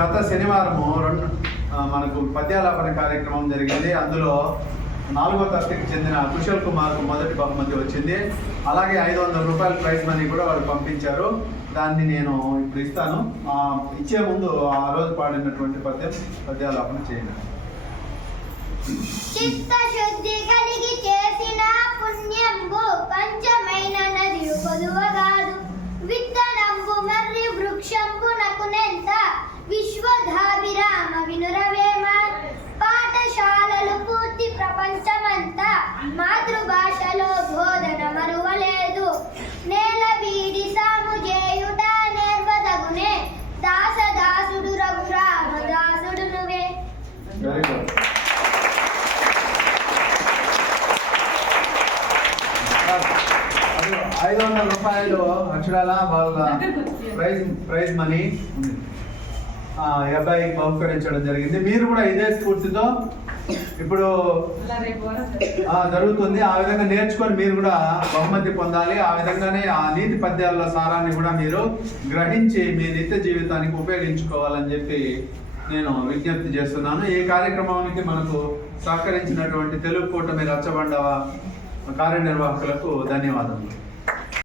గత శనివారము మనకు పద్యాలాపన కార్యక్రమం జరిగింది. అందులో 4వ తరగతికి చెందిన కుశల్ కుమార్కు మొదటి బహుమతి వచ్చింది. అలాగే 500 రూపాయల ప్రైజ్ మనీ కూడా వాళ్ళు పంపించారు. దాన్ని నేను ఇప్పుడు ఇస్తాను. ఇచ్చే ముందు ఆ రోజు పాడినటువంటి పద్యాలాపన చేయండి. చిత్తశుద్ధి కలిగి చేసిన పుణ్యంబు పంచమైన నది పొదువగాదు, విత్తనంబు మర్రి వృక్షంబు నకునెంత విశ్వధాభిరామ వినురవేమ. పాఠశాలలు పూర్తి ప్రపంచమంతా మాతృభాషలో బోధన మరువలేదు, నేల వీడి సాము చేయుట నేర్వదగునే, దాసదాసుడు రఘురామ దాసుడు నువ్వే. Very good. 500 రూపాయలు అక్షరాల వాళ్ళ ప్రైజ్ మనీ ఈ అబ్బాయికి బహుకరించడం జరిగింది. మీరు కూడా ఇదే స్ఫూర్తితో ఇప్పుడు జరుగుతుంది. ఆ విధంగా నేర్చుకొని మీరు కూడా బహుమతి పొందాలి. ఆ విధంగానే ఆ నీతి పద్యాల సారాన్ని కూడా మీరు గ్రహించి మీ నిత్య జీవితానికి ఉపయోగించుకోవాలని చెప్పి నేను విజ్ఞప్తి చేస్తున్నాను. ఈ కార్యక్రమానికి మనకు సహకరించినటువంటి తెలుగు కూటమి రచ్చబండ కార్యనిర్వాహకులకు ధన్యవాదాలు.